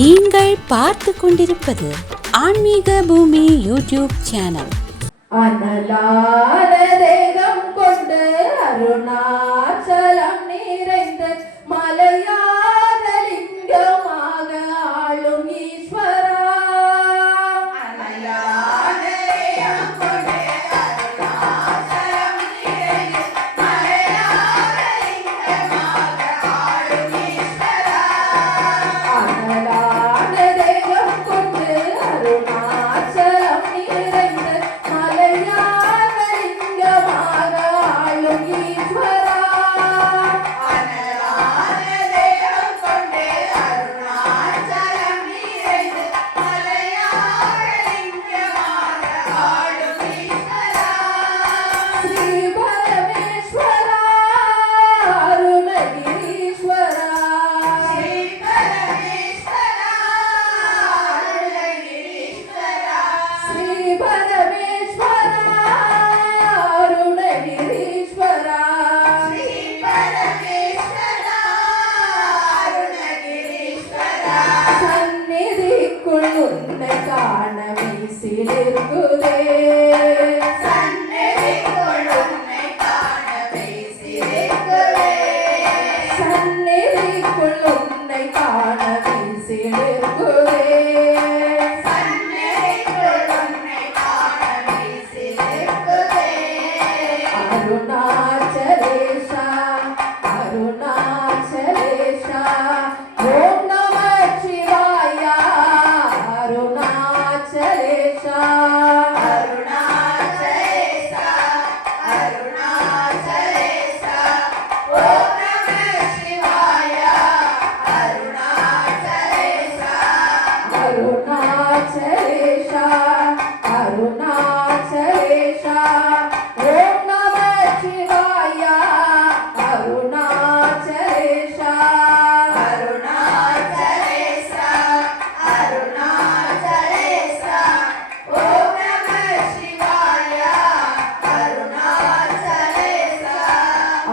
நீங்கள் பார்த்து கொண்டிருப்பது ஆன்மீக பூமி யூடியூப் சேனல். அனலான தேகம் கொண்டு அருணாச்சலம் நிறைந்த மலையாத லிங்கமாக ஆளும் ஈஸ்வரா. அனலான தேகம் கொண்டு அருணாச்சலம் நிறைந்த மலையாத லிங்கமாக ஆளும் ஈஸ்வரா. அனலான தேகம் கொண்டு அருணாச்சலம் நிறைந்த மலையாத லிங்கமாக ஆளும் ஈஸ்வரா. அனலான தேகம் கொண்டு அருணாச்சலம் நிறைந்த மலையாத லிங்கமாக ஆளும் ஈஸ்வரா. ஸ்ரீ பரமேஸ்வரா அருணகிரீஸ்வரா. ஸ்ரீ பரமேஸ்வரா அருணகிரீஸ்வரா. ஸ்ரீ பரமேஸ்வரா அருணகிரீஸ்வரா. ஸ்ரீ பரமேஸ்வரா அருணகிரீஸ்வரா. சந்நிதிக்குள் உன்னை காண வீசிலிருக்குதே. சந்நிதிக்குள் உன்னை காண வீசிலிருக்குதே. சந்நிதிக்குள் உன்னை காண வீசிலிருக்குதே. சந்நிதிக்குள் உன்னை காண வீசிலிருக்குதே. அருணாச்சலேஷா அருணாச்சலேஷா ஓம் நம சிவாயா. அருணாச்சலேஷா அருணாச்சலேஷா அருணாச்சலேஷா ஓம் நம சிவாயா. அருணாச்சலேஷா அருணாச்சலேஷா அருணாச்சலேஷா ஓம் நம சிவாயா. அருணாச்சலேஷா அருணாச்சலேஷா அருணாச்சலேஷா ஓம் நம சிவாயா. அருணாச்சலேஷா.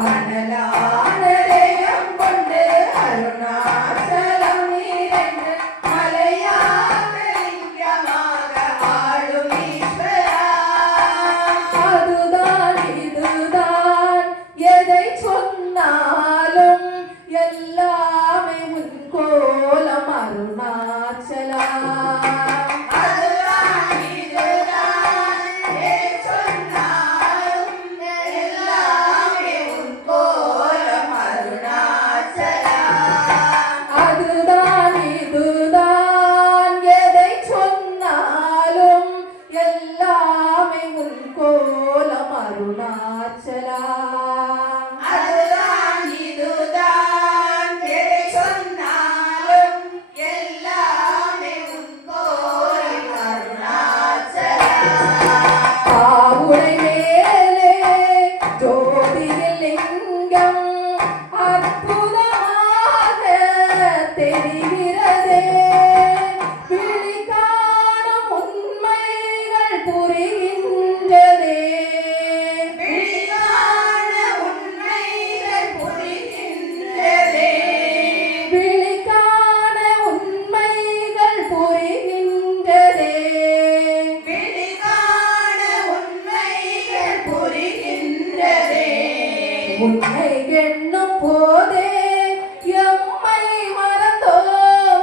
அனலான தேகம் கொண்டு அருணாச்சலம் நிறைந்த மலையாத லிங்கமாக ஆளும் ஈஸ்வரா. அதுதான் இதுதான் எதை சொன்னாலும் எல்லாமே உன் கோலம் அருணாச்சலா. அதுதான் இதுதான் எதை சொன்னாலும் எல்லாமே உன் கோலம் அருணாச்சலா. அதுதான் இதுதான் எதை சொன்னாலும் எல்லாமே உன் கோலம் அருணாச்சலா. அதுதான் இதுதான் எதை சொன்னாலும் எல்லாமே உன் கோலம் அருணாச்சலா. பாவுடை மேலே ஜோதியில் லிங்கம் அற்புதமாக தெரிகிறதே. விழி காணும் உண்மைகள் புரிகின்றதே. விழி காண உண்மைகள் புரிகின்றதே. விழி காண உண்மைகள் புரிகின்றதே. விழி காண உண்மைகள் புரிகின்றதே. உன்னை எண்ணும் போதே எம்மை மறந்தோம்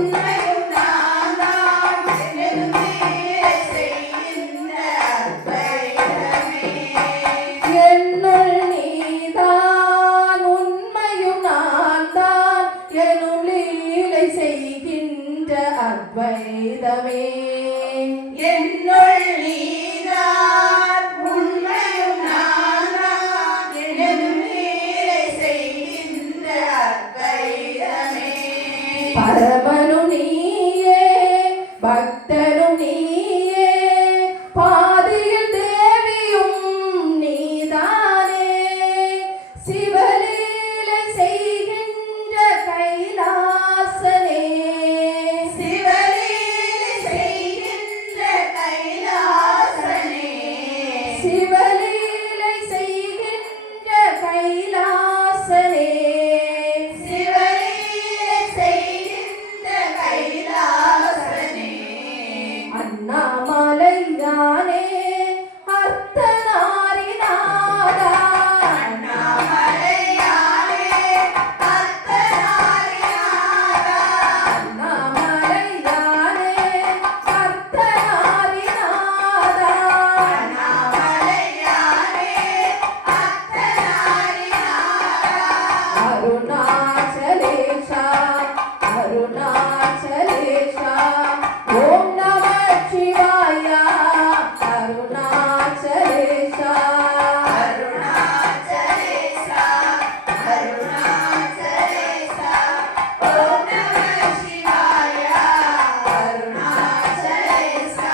உண்மையும் நான் தான் எனும் நீரை செய்கின்ற அத்வைதமே. என்னுள் நீதான் உண்மையும் நான் தான் எனும் லீலை செய்கின்ற அத்வைதமே. என்னுள் நீதான் உண்மையும் நான் தான் எனும் லீலை செய்கின்ற அத்வைதமே. பரமனும் நீயே பக்தனும் நீயே பாதியில் தேவியும் நீதானே. சிவலீலை செய்கின்ற கைலாசனே. சிவலீலை செய்கின்ற கைலாசனே. சிவலீலை செய்கின்ற கைலாசனே. சிவலீலை செய்கின்ற கைலாசனே. அண்ணாமலையானே அர்த்தநாரிநாதா. அண்ணாமலையானே அர்த்தநாரிநாதா. அண்ணாமலையானே அர்த்தநாரிநாதா. அண்ணாமலையானே அர்த்தநாரிநாதா. அருணாச்சலேஷா அருணாச்சலேஷா ஓம் நம சிவாய. அருணாச்சலேஷா அருணாச்சலேஷா அருணாச்சலேஷா ஓம் நம சிவாய. அருணாச்சலேஷா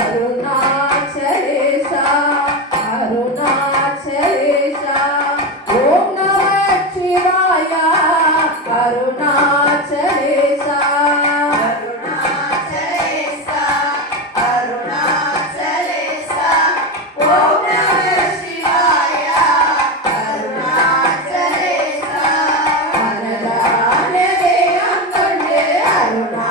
அருணாச்சலேஷா அருணாச்சலேஷா ஓம் நம சிவாய. அருணாச்சலேஷா அருணாச்சலேஷா அருணாச்சலேஷா ஓம் நம சிவாய. அருணாச்சலேஷா மனதானதே அங்கொண்டு அருணா